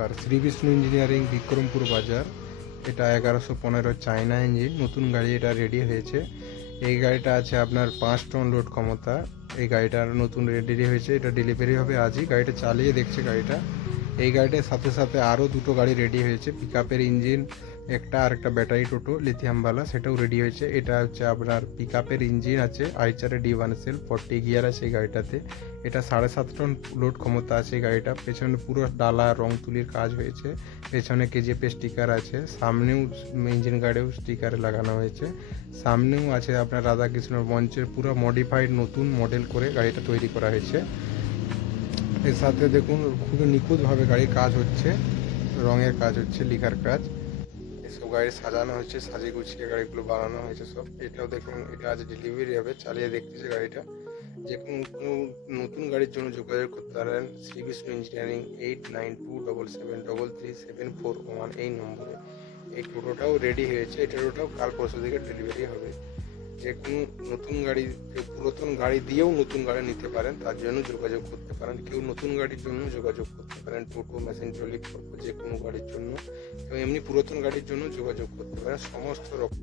নমস্কার, শ্রী বিষ্ণু ইঞ্জিনিয়ারিং বিক্রমপুর বাজার। এটা 1115 চায়না ইঞ্জিন, নতুন গাড়ি। এটা রেডি হয়েছে। এই গাড়িটা আছে আপনার 5 টন লোড ক্ষমতা। এই গাড়িটার নতুন রেডি হয়েছে, এটা ডেলিভারি হবে আজই। গাড়িটা চালিয়ে দেখছে গাড়িটা। এই গাড়িটার সাথে সাথে আরও দুটো গাড়ি রেডি হয়েছে, পিক আপের ইঞ্জিন একটা, আর একটা ব্যাটারি টোটো লিথিয়ামওয়ালা, সেটাও রেডি হয়েছে। এটা হচ্ছে আপনার পিক আপের ইঞ্জিন আছে, আইচারে D1SL 40 গিয়ার আছে এই গাড়িটাতে। এটা 7.5 টন লোড ক্ষমতা আছে এই গাড়িটা। পেছনে পুরো ডালা রং তুলির কাজ হয়েছে, পেছনে KGF স্টিকার আছে, সামনেও ইঞ্জিন গার্ডেও স্টিকার লাগানো হয়েছে, সামনেও আছে আপনার রাধাকৃষ্ণ মঞ্চের পুরো মডিফাইড নতুন মডেল করে গাড়িটা তৈরি করা হয়েছে। এর সাথে দেখুন খুবই নিখুঁতভাবে গাড়ির কাজ হচ্ছে, রঙের কাজ হচ্ছে, লিখার কাজ। এসব গাড়ি সাজানো হচ্ছে, সাজিয়ে গুছিয়ে গাড়িগুলো বানানো হয়েছে সব। এটাও দেখুন, এটা আজ ডেলিভারি হবে, চালিয়ে দেখতেছে গাড়িটা। যে কোনো নতুন গাড়ির জন্য যোগাযোগ করতে পারেন শ্রী বিষ্ণু ইঞ্জিনিয়ারিং 8927733741 এই নম্বরে। এই টোটোটাও রেডি হয়েছে, এই টোটোটাও কাল পরশু থেকে ডেলিভারি হবে। যে কোনো নতুন গাড়ি, পুরাতন গাড়ি দিয়েও নতুন গাড়ি নিতে পারেন, তার জন্য যোগাযোগ করতে পারেন। কেউ নতুন গাড়ির জন্য যোগাযোগ করতে পারেন, টোটো, মেশিন ট্রলি, যে কোনো গাড়ির জন্য, এবং এমনি পুরাতন গাড়ির জন্য যোগাযোগ করতে পারেন। সমস্ত রকম